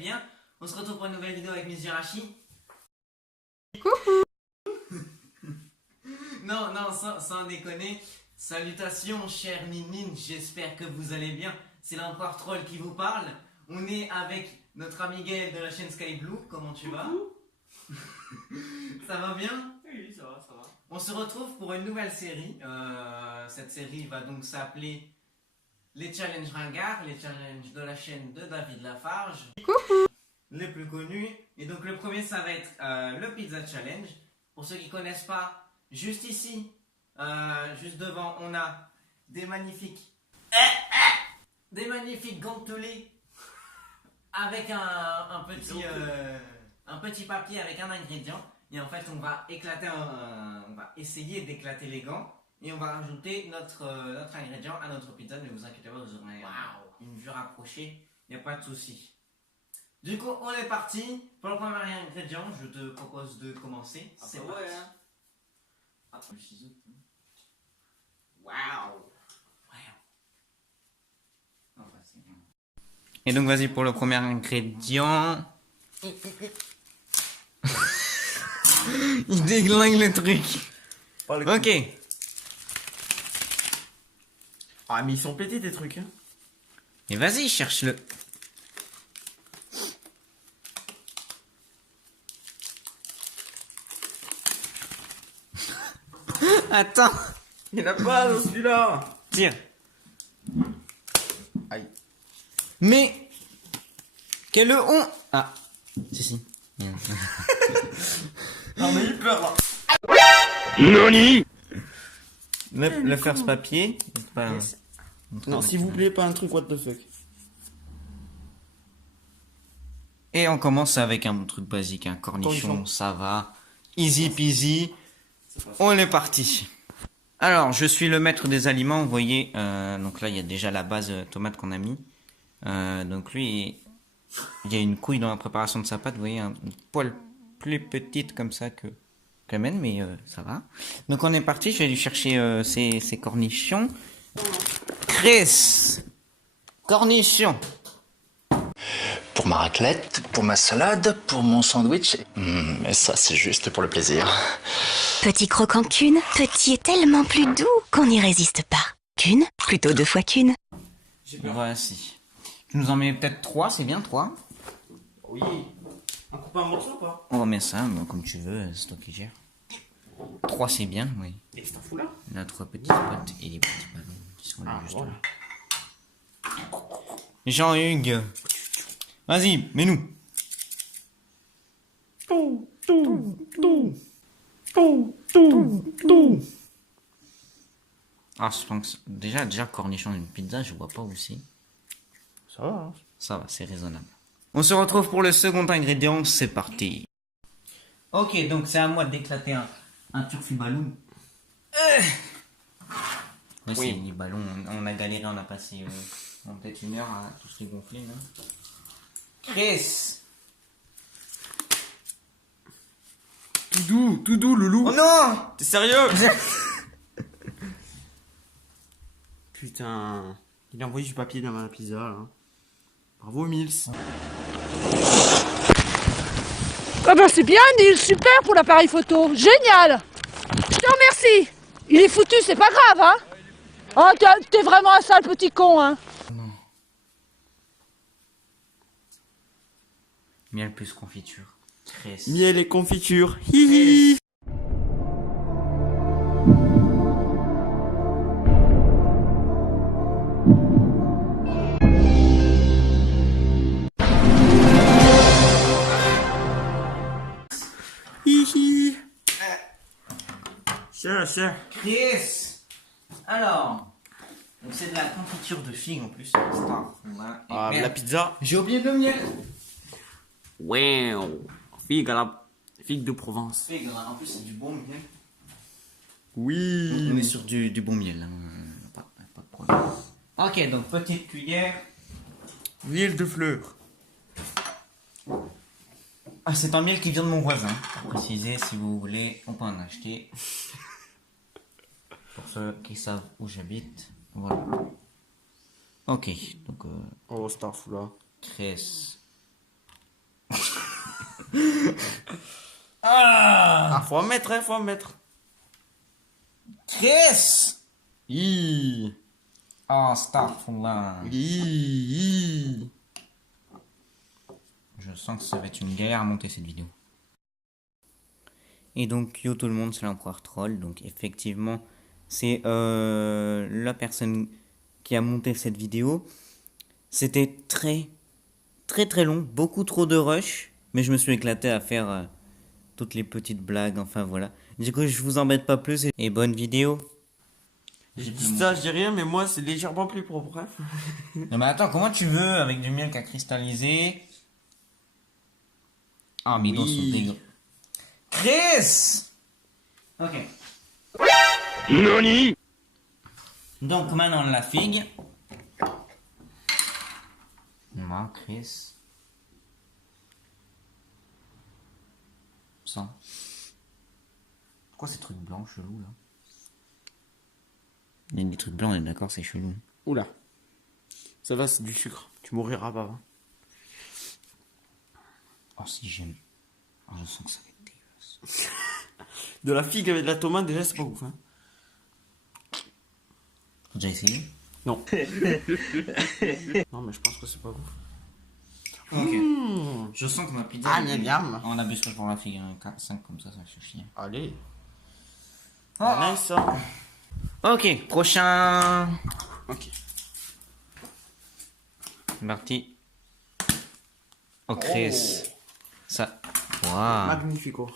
bien? On se retrouve pour une nouvelle vidéo avec Miss Jirachi. Coucou. Non, sans déconner. Salutations, chère Nine, j'espère que vous allez bien. C'est l'Empereur Troll qui vous parle. On est avec notre ami Gaël de la chaîne Sky Blue. Comment tu vas? Ça va bien? Oui, ça va, ça va. On se retrouve pour une nouvelle série. Cette série va donc s'appeler les challenges ringards, les challenges de la chaîne de David Lafarge. Coucou. Les plus connus. Et donc le premier, ça va être le Pizza Challenge. Pour ceux qui ne connaissent pas, juste ici, juste devant, on a des magnifiques gantelets avec un petit papier avec un ingrédient. Et en fait, on va essayer d'éclater les gants. Et on va rajouter notre ingrédient à notre pizza. Ne vous inquiétez pas, vous aurez une vue rapprochée. Il n'y a pas de souci. Du coup, on est parti. Pour le premier ingrédient, je te propose de commencer. Ah C'est bah parti. ouais, hein. Ah, le ciseau. Waouh. Et donc, vas-y pour le premier ingrédient. Il déglingue le truc. Ok. Ah, mais ils sont pétés tes trucs, hein. Et vas-y, cherche-le. Attends. Il n'y en a pas dans celui-là. Tire. Aïe. Mais quelle honte. Ah, si. Non, mais il pleure là. Le first papier. Pas... Non, s'il vous plaît, pas un truc what the fuck. Et on commence avec un truc basique, un cornichon, ça va. Easy peasy. On est parti. Alors, je suis le maître des aliments, vous voyez. Donc là, il y a déjà la base tomate qu'on a mis. Donc lui, il y a une couille dans la préparation de sa pâte, vous voyez, un poil plus petite comme ça que la mienne, mais ça va. Donc on est parti, je vais lui chercher ces cornichons. Chris, cornichons. Pour ma raclette, pour ma salade, pour mon sandwich. Mais ça, c'est juste pour le plaisir. Petit croquant qu'une, petit est tellement plus doux qu'on n'y résiste pas. Qu'une, plutôt 2 fois qu'une. Voici. Tu nous en mets peut-être 3, c'est bien 3. Oui. On coupe un morceau ou pas? On va mettre ça, comme tu veux, c'est toi qui gères. 3 c'est bien, oui. Et c'est un fou là? Notre petite pote et les petits ballons qui sont là Ah, juste voilà. là. Jean-Hugues. Vas-y, mets-nous. Ah, je pense déjà cornichon d'une pizza, je vois pas où c'est. Ça va, hein. Ça va, c'est raisonnable. On se retrouve pour le second ingrédient, c'est parti. Ok, donc c'est à moi d'éclater un turfu ballon. Ouais, c'est les ballons, on a galéré, on a passé peut-être 1 heure à tous les gonfler. Là. Chris. Tout doux, loulou. Oh non. T'es sérieux? Putain. Il a envoyé du papier dans ma pizza là. Bravo Mills. Ah bah c'est bien Neil, super pour l'appareil photo, génial. Je te remercie. Il est foutu, c'est pas grave, hein. Oh, t'es vraiment un sale petit con, hein. Miel plus confiture. Chris. Miel et confiture. Hihi. Hihi. Ça. Chris. Alors. Donc c'est de la confiture de figue en plus. Star. Voilà. Et Ah, merde, la pizza. j'ai oublié le miel. Wow. Figue à la figue de Provence. Figue, en plus c'est du bon miel. Oui. On est sur du bon miel. Hein. Pas de problème. Ok, donc petite cuillère. Miel de fleurs. Ah, c'est un miel qui vient de mon voisin. Pour préciser, si vous voulez, on peut en acheter. Pour ceux qui savent où j'habite. Voilà. Ok, donc Oh, Starfou là. Chris. Ah, faut en mettre, hein, faut en mettre. Chris! Oh, Starfall. Je sens que ça va être une galère à monter cette vidéo. Et donc, yo tout le monde, c'est l'Empereur Troll. Donc, effectivement, c'est la personne qui a monté cette vidéo. C'était très long, beaucoup trop de rush. Mais je me suis éclaté à faire toutes les petites blagues, enfin voilà. Du coup, je vous embête pas plus et bonne vidéo. J'ai dit ça, je dis rien, mais moi c'est légèrement plus propre. Hein. Non mais attends, comment tu veux avec du miel qui a cristallisé? Ah, mes doigts sont dégueux. Chris! Ok. NANI? Donc maintenant la figue. Non, Chris. Ça. Pourquoi ces trucs blancs chelous là? Il y a des trucs blancs, on est d'accord, c'est chelou. Oula. Ça va, c'est du sucre. Tu mourras pas. Hein. Oh si j'aime. Oh, je sens que ça va être dégueulasse. De la figue avec de la tomate, déjà c'est pas ouf. Hein. T'as déjà essayé? Non. Non, mais je pense que c'est pas ouf. Ok. Je sens que ma pizza. Ah, miam. On abuse pas pour la figue. 4, 5 comme ça suffit. Allez. Oh. Nice ça. Ok, prochain. Ok. C'est parti. Oh, Chris. Ça. Waouh. Magnifico.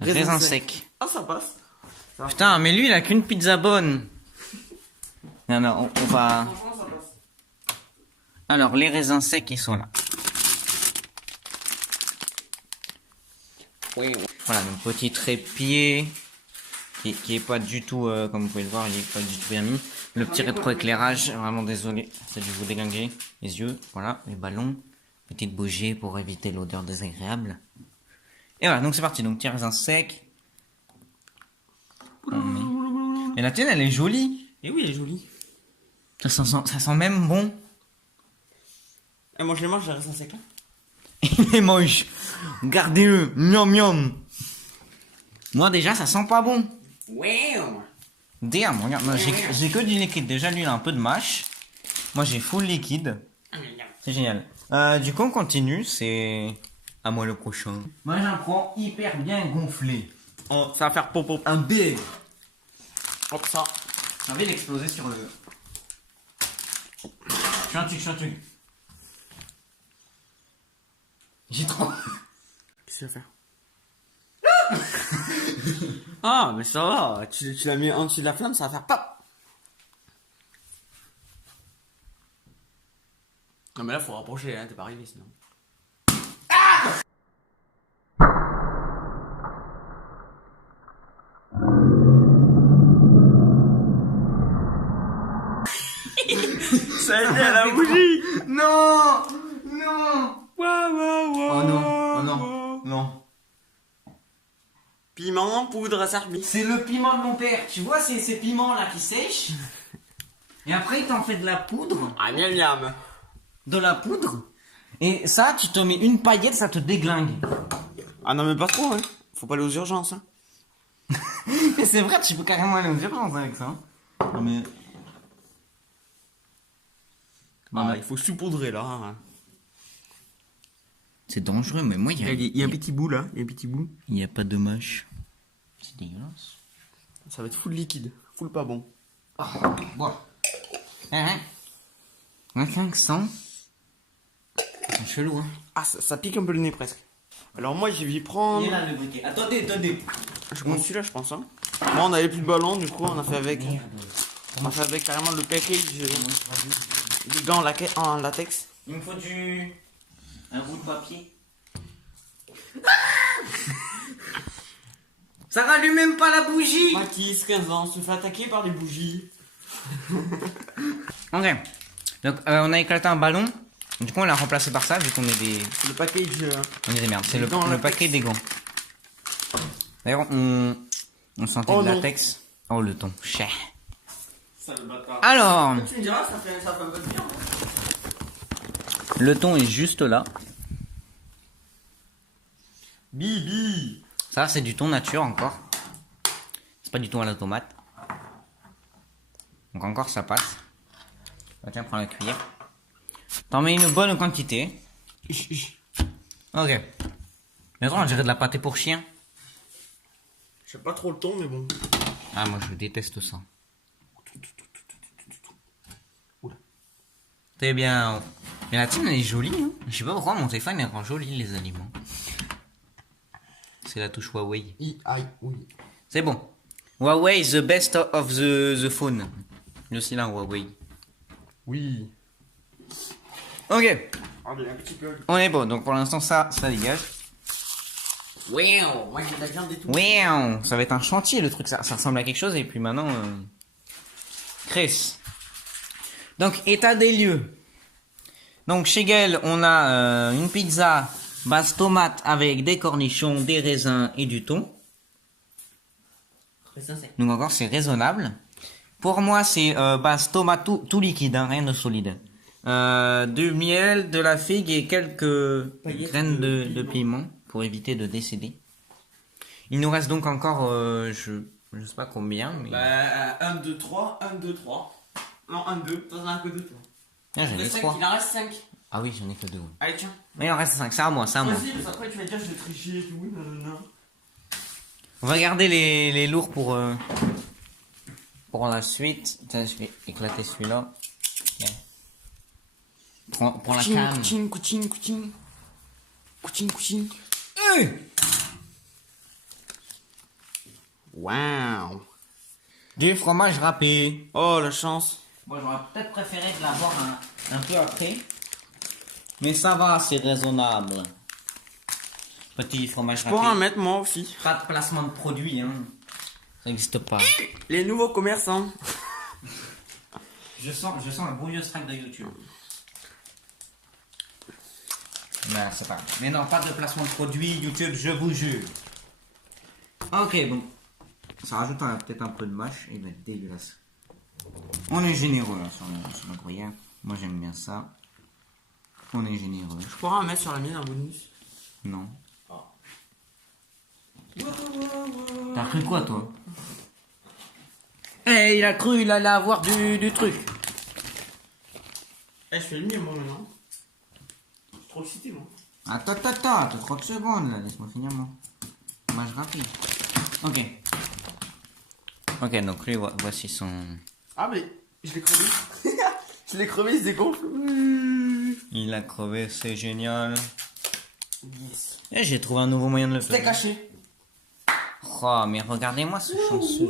Raisin sec. Ah, ça passe. Putain, mais lui, il a qu'une pizza bonne. Non, non, on va. Franchement, ça passe. Alors, les raisins secs, ils sont là. Oui. Voilà, donc petit trépied. Qui est pas du tout, comme vous pouvez le voir, il est pas du tout bien mis. Le petit rétroéclairage, vraiment désolé, ça a dû vous déglinguer les yeux. Voilà, les ballons. Petite bougie pour éviter l'odeur désagréable. Et voilà, donc c'est parti. Donc petit raisin sec. Et la tienne, elle est jolie. Et oui, elle est jolie. Ça sent même bon. Et moi je les mange, les raisins secs là. Il est moche. Gardez-le. Miam miam. Moi déjà, ça sent pas bon. Ouais. Damn, regarde, moi, j'ai que du liquide. Déjà, lui, il a un peu de mâche. Moi, j'ai full liquide. C'est génial. Du coup, on continue. C'est à moi le prochain. Moi, j'en prends hyper bien gonflé. Oh, ça va faire pop. Un big. Hop, ça. J'ai envie d'exploser sur le... Je suis un truc. J'ai trop... Qu'est-ce que tu vas faire? Ah, mais ça va. Tu l'as mis en dessous de la flamme, ça va faire pop. Non, mais là, faut rapprocher, hein. T'es pas arrivé sinon. Ça a été à la bougie. Non. Non. Oh Oh non. Piment en poudre à servi. C'est le piment de mon père. Tu vois ces piments là qui sèchent. Et après, il t'en fait de la poudre. Ah, miam miam. De la poudre. Et ça, tu te mets une paillette, ça te déglingue. Ah non, mais pas trop, hein. Faut pas aller aux urgences, hein. Mais c'est vrai, tu peux carrément aller aux urgences avec ça. Non mais... Ah, il faut saupoudrer là. Hein. C'est dangereux, mais moi, Il y a un petit bout là. Il y a un petit bout. Il n'y a pas de mâche. C'est dégueulasse. Ça va être full liquide. Full pas bon. Bon. Hein? 500. C'est chelou, hein. Ah, ça pique un peu le nez presque. Alors moi, j'ai vu prendre... Il est là le briquet. Attendez. Je prends celui-là, je pense. Hein. Moi, on avait plus de ballon, du coup, on a fait avec... On a fait avec carrément le package des gants en latex. Il me faut un bout de papier. Ça rallume même pas la bougie. Mathis, 15 ans, se fait attaquer par des bougies. Ok. Donc, on a éclaté un ballon. Du coup, on l'a remplacé par ça, vu qu'on est des... Le package... On est des merdes. C'est le gants en latex. paquet des gants. D'ailleurs, on sentait Oh le non. latex. Oh, le ton. Cher. Sale bâtard. Alors, Tu me diras, ça fait un peu de bien. le thon est juste là. Bibi. Ça, c'est du thon nature encore. C'est pas du thon à la tomate. Donc encore, ça passe. Bah, tiens, prends la cuillère. T'en mets une bonne quantité. Ok. Mais attends, on dirait de la pâté pour chien. Je sais pas trop le ton, mais bon. Ah, moi, je déteste ça. C'est bien. Mais la tienne, elle est jolie. Hein. Je sais pas pourquoi mon téléphone, il rend joli les aliments. C'est la touche Huawei. Oui. C'est bon. Huawei is the best of the phone. Lui aussi là, Huawei. Oui. Ok. Allez, un petit peu. On est bon. Donc pour l'instant, ça dégage. Wow, moi j'ai de la viande et tout. Wow. Ça va être un chantier le truc. Ça ressemble à quelque chose. Et puis maintenant, Chris. Donc état des lieux. Donc chez Gaël, on a une pizza base tomate avec des cornichons, des raisins et du thon. Donc encore, c'est raisonnable. Pour moi, c'est base tomate tout liquide, hein, rien de solide. Du miel, de la figue et quelques graines de piment pour éviter de décéder. Il nous reste donc encore, je sais pas combien, mais... Bah, 1, 2, 3, 1, 2, 3. Non, 1, 2, t'en as que 2 toi. Ah, j'en ai 3. Il en reste 5. Ah oui, j'en ai que 2. Allez, tiens. Mais il en reste 5, c'est à moi, c'est à moi. Vas-y, parce qu'après tu vas dire je vais tricher et tout. Non. On va garder les lourds pour la suite. Tiens, je vais éclater celui-là. Okay. Prends la canne. Couching. Wow. Du fromage râpé. Oh, la chance. Moi, j'aurais peut-être préféré de l'avoir un peu après. Mais ça va, c'est raisonnable. Petit fromage râpé. Pour en mettre moi aussi. Pas de placement de produit, hein. Ça n'existe pas. Les nouveaux commerçants. Je sens le brouilleux strike de YouTube. Ben, c'est pas grave. Mais non, pas de placement de produit, YouTube, je vous jure. Ok, bon. Ça rajoute peut-être un peu de mâche. Il va être dégueulasse. On est généreux là, sur la gruyère. Moi, j'aime bien ça. On est généreux. Je pourrais en mettre sur la mienne en bonus. Non. T'as cru quoi, toi? Eh, il a cru, il allait avoir du truc. Eh, je fais le mien moi maintenant. Je suis trop excité moi. Attends, t'as 30 secondes là, laisse-moi finir moi. Dommage rapide. Ok. Ok, donc lui, voici son... Ah, mais je l'ai crevé. Je l'ai crevé, il se dégonfle. Il a crevé, c'est génial. Yes. Et j'ai trouvé un nouveau moyen de le C'était faire. caché. Oh, mais regardez-moi ce chanceux.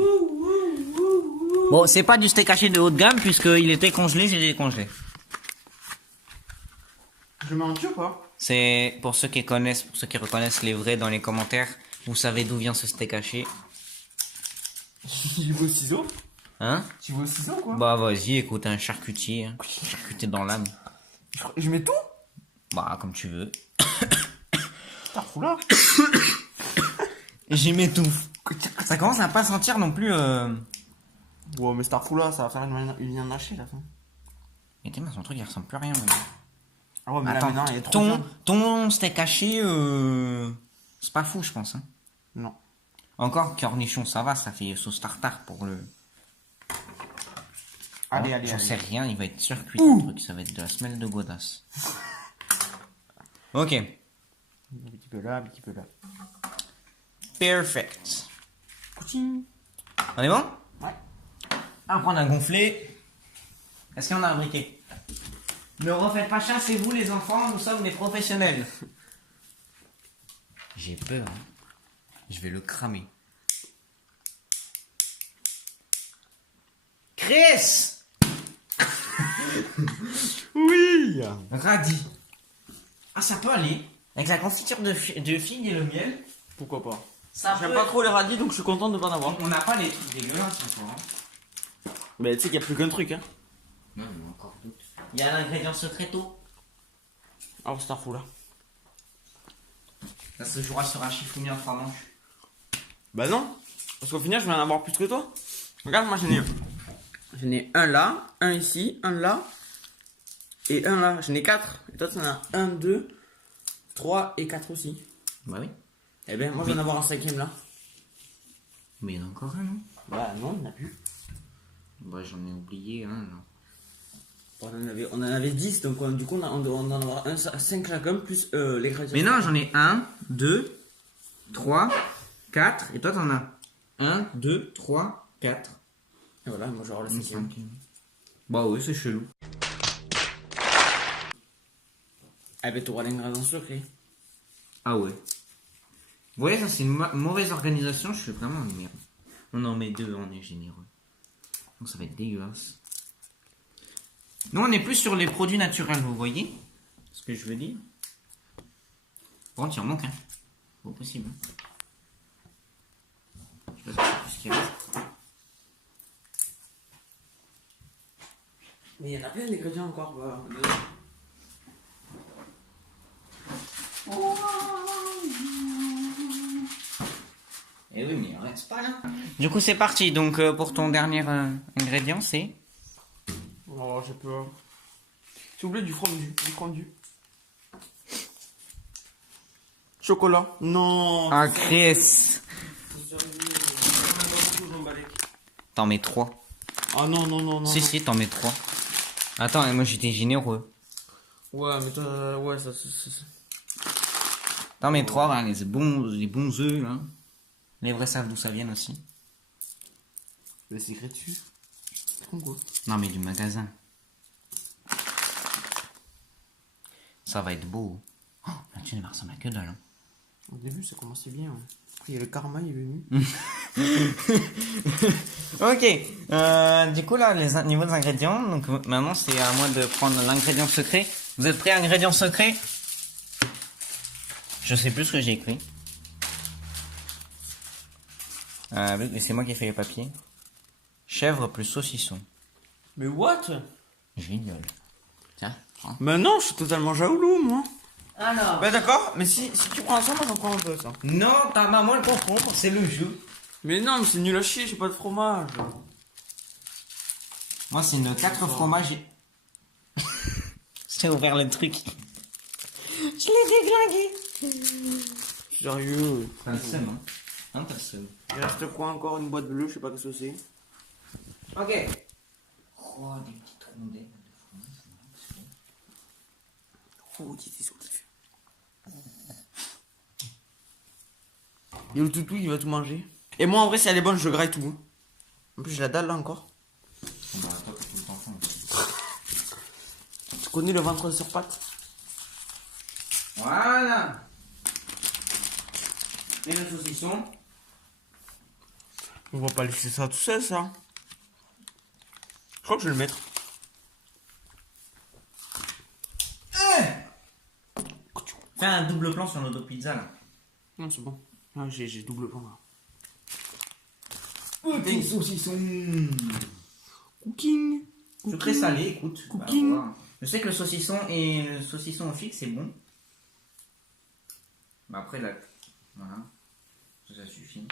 Bon, c'est pas du steak haché de haut de gamme puisqu'il était congelé, j'ai décongelé. Je le mets en dessus ou pas? C'est pour ceux qui connaissent, pour ceux qui reconnaissent les vrais dans les commentaires, vous savez d'où vient ce steak haché. Tu veux au ciseau? Hein? Tu veux au ciseau quoi? Bah vas-y, écoute, un charcutier. Hein. Charcuté dans l'âme. Je mets tout? Bah comme tu veux. T'as fou là? J'y mets tout. Ça commence à pas sentir non plus... Ouais, mais Starfou là, ça va faire une viande hachée la fin. Mais t'es mince, son truc il ressemble plus à rien. Mais... Ah ouais, mais Attends, là maintenant il est trop bien. ton steak haché, c'est pas fou je pense. Hein. Non. Encore cornichon, ça va, ça fait sauce tartare pour le... Allez, Oh, allez, j'en allez. sais rien, il va être surcuit le truc, ça va être de la semelle de godasse. Ok. Un petit peu là, un petit peu là. Perfect. Couching. On est bon? Ouais. On va prendre un gonflé. Est-ce qu'on a un briquet? Ne refaites pas ça, c'est vous les enfants, nous sommes des professionnels. J'ai peur. Hein. Je vais le cramer. Chris! Oui. Radis. Ah, ça peut aller. Avec la confiture de figue et le miel. Pourquoi pas? Ça J'aime peut... pas trop les radis donc je suis content de pas en avoir. On n'a pas les trucs dégueulasses encore. Hein. Mais tu sais qu'il y a plus qu'un truc hein. Non, il y en a encore d'autres. Il y a l'ingrédient secreto. Ah, oh, Starfou là. Ça se jouera sur un chiffre en 3 manches. Bah non. Parce qu'au final je vais en avoir plus que toi. Regarde, moi j'en ai un là, un ici, un là. Et un là. J'en ai 4. Et toi t'en as 1, 2, 3 et 4 aussi. Bah oui. Eh ben, moi, je vais en avoir un cinquième là. Mais il y en a encore un, non? Bah, non, il n'y en a plus. Bah, j'en ai oublié un, là. On en avait 10, donc du coup, on en aura 5 chacun, plus les ingrédients. Mais non, j'en ai 1, 2, 3, 4. Et toi, t'en as 1, 2, 3, 4. Et voilà, moi, j'aurai le cinquième. Bah oui, c'est chelou. Eh ben, t'auras l'ingrédient secret. Ah ouais. Vous voyez, ça c'est une mauvaise organisation, je suis vraiment une merde. On en met 2, on est généreux. Donc ça va être dégueulasse. Nous on est plus sur les produits naturels, vous voyez ce que je veux dire? Bon, il en manque un. Pas possible. Je sais pas ce qu'il reste. Mais il y en a plein d'ingrédients encore. Eh oui, mais il reste pas là. Du coup, c'est parti. Donc, pour ton dernier ingrédient, c'est. Oh, j'ai peur. S'il vous plaît, du fondu. Chocolat. Non. Ah, Chris. T'en mets 3. Ah non. Si, t'en mets 3. Attends, moi j'étais généreux. Ouais, mais toi, ouais, ça. T'en mets 3, voilà, les bons œufs, là. Les vrais savent d'où ça vient aussi. Mais c'est écrit dessus. C'est con quoi. Non, mais du magasin. Ça va être beau. Oh, là, tu ne me ressemble à que dalle. Hein. Au début, ça commençait bien. Hein. Après, il y a le karma, il est venu. Ok. Du coup, là, niveau des ingrédients. Donc, maintenant, c'est à moi de prendre l'ingrédient secret. Vous êtes prêts, ingrédient secret? Je sais plus ce que j'ai écrit. Mais c'est moi qui ai fait les papiers. Chèvre plus saucisson. Mais what? Génial. Tiens, prends. Bah non, je suis totalement jaoulou, moi. Alors. Bah d'accord, mais si tu prends ça, moi j'en prends un peu, ça. Non, ta maman le comprend, c'est le jeu. Mais non, mais c'est nul à chier, j'ai pas de fromage. Moi, c'est une 4 fromages. J'ai ouvert le truc. Je l'ai déglingué. Sérieux. T'as le seum, hein. Hein, t'as le seum. Il reste quoi encore? Une boîte bleue, je sais pas ce que c'est. Ok. Oh, des petites rondelles de fromage. Oh, qui était sautif. Et le toutou, il va tout manger. Et moi, en vrai, si elle est bonne, je graille tout. En plus, j'ai la dalle là encore. Bah, toi, t'es tout le temps fond. Tu connais le ventre sur pattes? Voilà. Et le saucisson. On va pas laisser ça tout seul, ça. Je crois que je vais le mettre. Fais un double plan sur notre pizza là. Non, c'est bon. Ah, j'ai double plan là. Petit saucisson. Cooking. C'est très salé, écoute. Cooking. Bah, voilà. Je sais que le saucisson et le saucisson au fixe c'est bon. Bah après là, voilà. Ça suffit.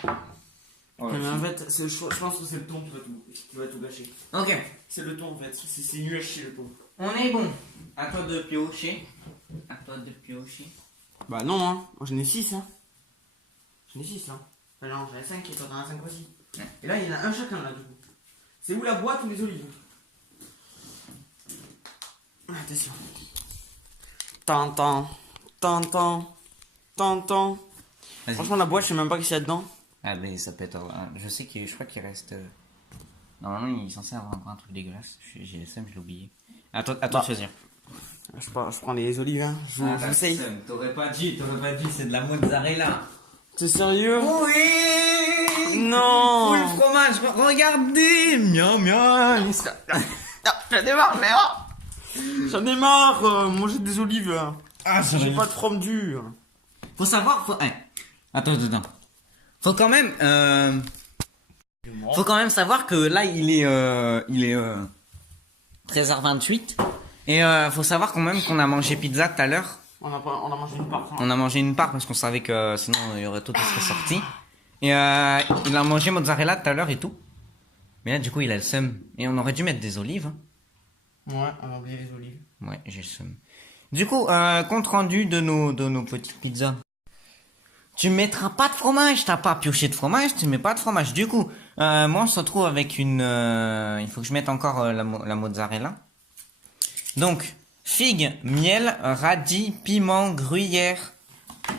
Oh, Mais en fait, je pense que c'est le ton qui va tout gâcher. ok. C'est le ton en fait. C'est nul à chier le ton. On est bon. À toi de piocher. Bah non, hein. Moi j'en ai 6, hein. J'en ai 6 là. Enfin, non, j'en ai 5 et toi t'en as 5 aussi. Ouais. Et là, il y en a un chacun là du coup. C'est où la boîte ou les olives? Attention. Tantan. Vas-y. Franchement, la boîte, je sais même pas qu'est-ce qu'il y a dedans. Ah mais ça peut être... Je sais je crois qu'il reste... Normalement il est censé avoir encore un truc dégueulasse. J'ai le seum, je l'ai oublié. À toi de choisir. Je prends les olives, hein. J'essaye. T'aurais pas dit, c'est de la mozzarella. T'es sérieux? Oui. Non. Full fromage, regardez. Miam miam. Non, j'en ai marre, merde. J'en ai marre. Manger des olives, là. Ah, J'ai pas de from dur. Faut savoir... Attends. Faut quand même... Faut quand même savoir que là, il est 13h28. Et faut savoir quand même qu'on a mangé pizza tout à l'heure. On a mangé une part. On a mangé une part parce qu'on savait que sinon il y aurait tout qui serait sorti. Et il a mangé mozzarella tout à l'heure et tout. Mais là, du coup, il a le seum. Et on aurait dû mettre des olives. Hein. Ouais, on a oublié les olives. Ouais, j'ai le seum. Du coup, compte rendu de nos petites pizzas. Tu mettras pas de fromage, t'as pas pioché de fromage, tu mets pas de fromage. Du coup, moi on se retrouve avec une... il faut que je mette encore la mozzarella. Donc, figues, miel, radis, piment, gruyère,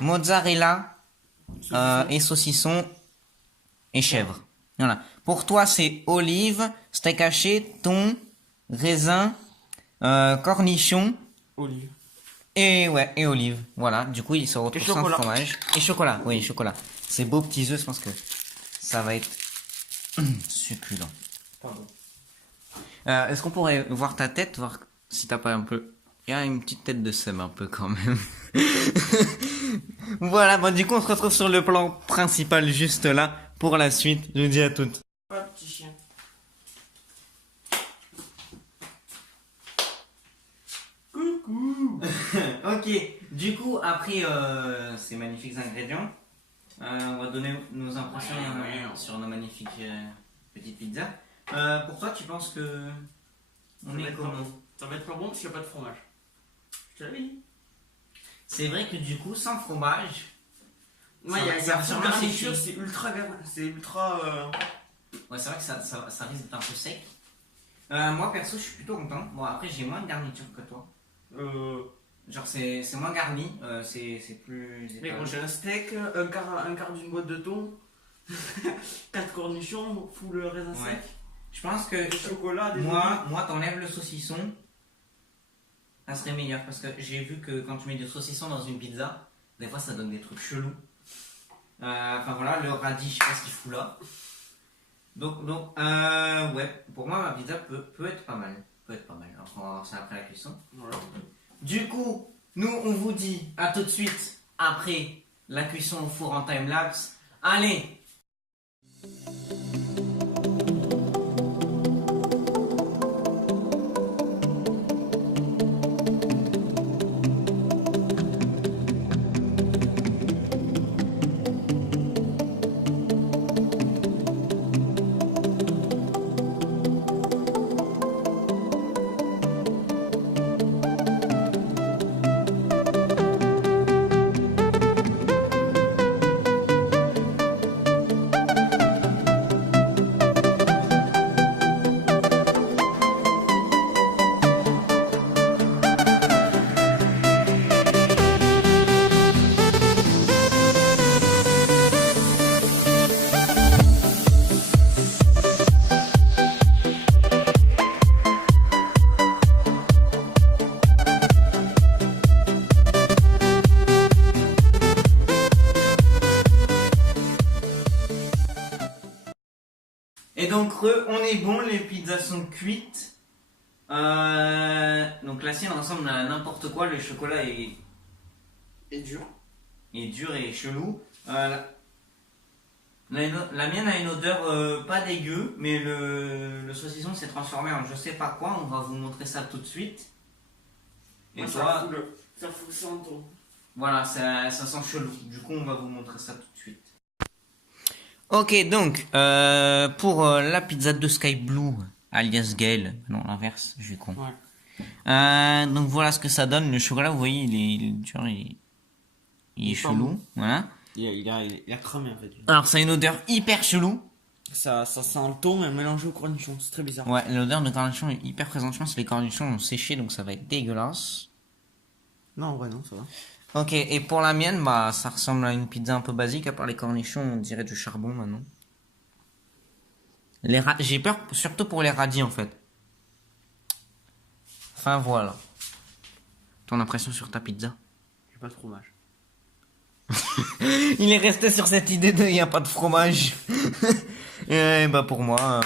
mozzarella et saucisson et chèvre. Voilà. Pour toi, c'est olive, steak haché, thon, raisin, cornichon Olive. et olive. Voilà. Du coup, il se retrouve sans chocolat. fromage et chocolat. Oui, chocolat. Ces beaux petits œufs, je pense que ça va être succulent. Pardon. Est-ce qu'on pourrait voir ta tête, voir si t'as pas un peu... Il y a une petite tête de sème un peu quand même. Voilà, bon du coup on se retrouve sur le plan principal juste là pour la suite. Je vous dis à toutes. Pas de petit chien. Coucou. Ok, du coup après ces magnifiques ingrédients, on va donner nos impressions sur nos magnifiques petites pizzas. Pour toi tu penses que on est comment? Ça va être pas bon parce qu'il n'y a pas de fromage. Je te l'avais dit. C'est vrai que du coup sans fromage, Ouais, il y a ça sur ressemble à garniture, sécher. c'est ultra. Ouais, c'est vrai que ça risque d'être un peu sec. Moi perso je suis plutôt content. Bon après j'ai moins de garniture que toi. Genre c'est moins garni, c'est plus Mais épais. bon, j'ai un steak, un quart d'une boîte de thon, 4 cornichons, full raisin Ouais. sec, Je pense que du chocolat, des moi t'enlèves le saucisson, ça serait meilleur parce que j'ai vu que quand tu mets du saucisson dans une pizza, des fois ça donne des trucs chelous. Enfin voilà, le radis, je sais pas ce qu'il fout là. Donc ouais, pour moi ma pizza peut être pas mal. Peut être pas mal. Alors on va voir ça après la cuisson. Voilà. Du coup, nous on vous dit à tout de suite après la cuisson au four en time-lapse. Allez! Et donc, on est bon, les pizzas sont cuites. Donc la sienne ressemble à n'importe quoi, le chocolat Et dur. est dur et chelou. La mienne a une odeur pas dégueu, mais le saucisson s'est transformé en je sais pas quoi, on va vous montrer ça tout de suite. Et Moi, toi, ça fout le sang. voilà, ça sent chelou, du coup on va vous montrer ça tout de suite. Ok, donc, pour la pizza de Sky Blue, alias Gaël, non l'inverse, je suis con. Ouais. Donc voilà ce que ça donne, le chocolat, vous voyez, il est dur, il est chelou, voilà. Il a cramé en fait. Alors ça a une odeur hyper chelou. Ça sent le thon mais mélangé au cornichon, c'est très bizarre. Ouais, l'odeur de cornichon est hyper présente, je pense que les cornichons ont séché, donc ça va être dégueulasse. Non, en vrai, non, ça va. Ok, et pour la mienne, bah ça ressemble à une pizza un peu basique, à part les cornichons, on dirait du charbon maintenant. J'ai peur surtout pour les radis en fait. Enfin voilà. Ton impression sur ta pizza? J'ai pas de fromage. Il est resté sur cette idée de il n'y a pas de fromage. Et bah pour moi,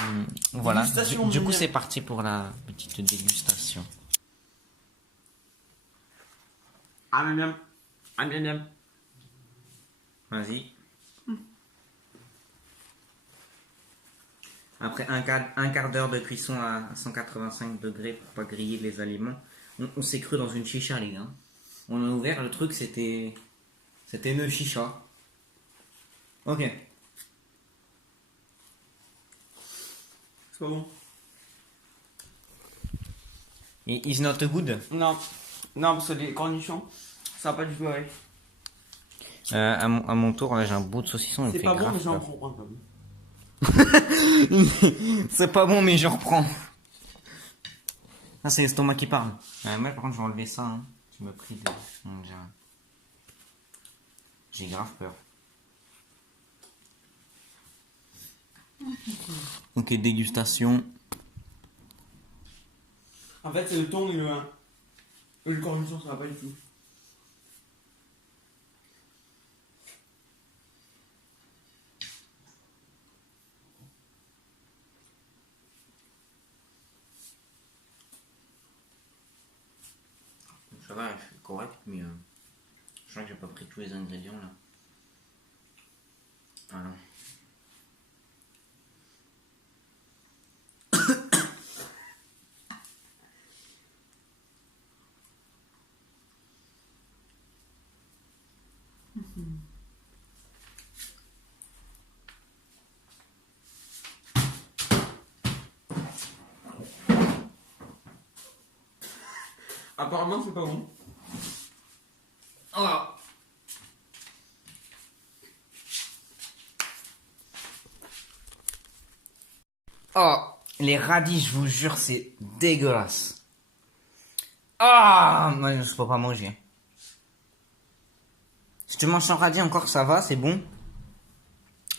voilà. Dégustation, Du coup génial. c'est parti pour la petite dégustation. Ah, mais bien. Ah, bien, bien. Vas-y. Après un quart d'heure de cuisson à 185 degrés pour pas griller les aliments, on s'est cru dans une chicha les gars. On a ouvert le truc, c'était une chicha. Ok. C'est pas bon. Is not good. Non. Non, parce que les cornichons, ça va pas du tout avec. À mon tour, là j'ai un bout de saucisson. Il me C'est fait pas bon, grave mais j'en peur. prends un peu. C'est pas bon, mais je reprends. Ah, c'est l'estomac qui parle. Moi, par contre, je vais enlever ça. Hein. Je me prie de. J'ai grave peur. Ok, dégustation. En fait, c'est le thon et le cornichon, ça va pas du tout. Ça va, c'est correct, mais je crois que j'ai pas pris tous les ingrédients là. Ah non. Apparemment, c'est pas bon. Oh. Oh, les radis, je vous jure, c'est dégueulasse. Ah, moi, je peux pas manger. Si tu manges sans radis encore, ça va, c'est bon.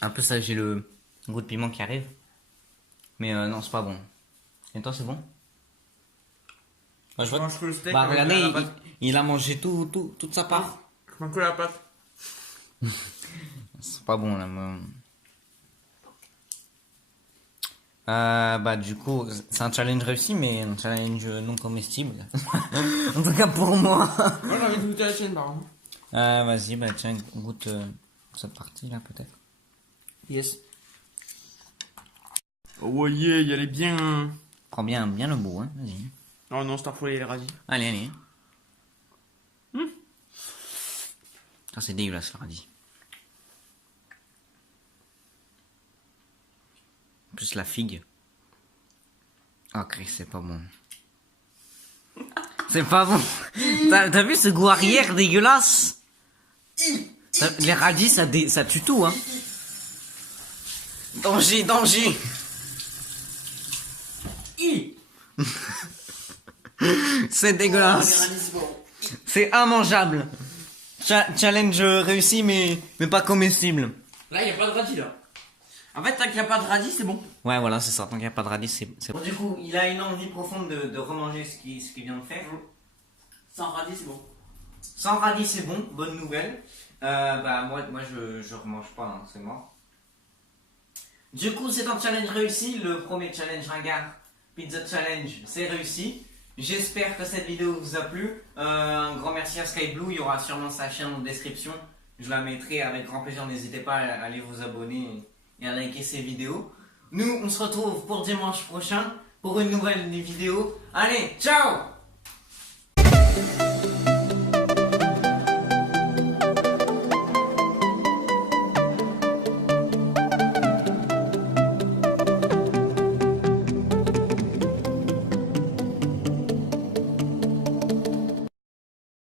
Un peu ça, j'ai le goût de piment qui arrive. Mais non, c'est pas bon. Et toi, c'est bon? Bah, Je mange que le steak. Bah, avec regardez, la pâte. il a mangé toute sa part. Je mange que la pâte. C'est pas bon, là. Bah, du coup, c'est un challenge réussi, mais un challenge non comestible. En tout cas, pour moi. Moi, j'ai envie de goûter la chaîne, par contre. Vas-y, bah, tiens, goûte cette partie-là, peut-être. Yes. Oh yeah, il est bien. Prends bien le bout, hein. Vas-y. Oh non, je t'en les radis. Allez. Ça, c'est dégueulasse, le radis. En plus, la figue. Oh, Chris, c'est pas bon. C'est pas bon. T'as vu ce goût arrière dégueulasse? Les radis, ça tue tout, hein. Danger. C'est dégueulasse. C'est immangeable. Challenge réussi, mais pas comestible. Là, il n'y a pas de radis, là. En fait, tant qu'il n'y a pas de radis, c'est bon. Ouais, voilà, c'est ça. Tant qu'il n'y a pas de radis, c'est bon. Du coup, il a une envie profonde de remanger ce qu'il vient de faire. Sans radis, c'est bon. Sans radis, c'est bon. Bonne nouvelle. Bah, moi je remange pas, hein, c'est mort. Du coup, c'est un challenge réussi. Le premier challenge ringard, Pizza Challenge, c'est réussi. J'espère que cette vidéo vous a plu. Un grand merci à Skyblue. Il y aura sûrement sa chaîne en description. Je la mettrai avec grand plaisir. N'hésitez pas à aller vous abonner et à liker ces vidéos. Nous, on se retrouve pour dimanche prochain pour une nouvelle vidéo. Allez, ciao!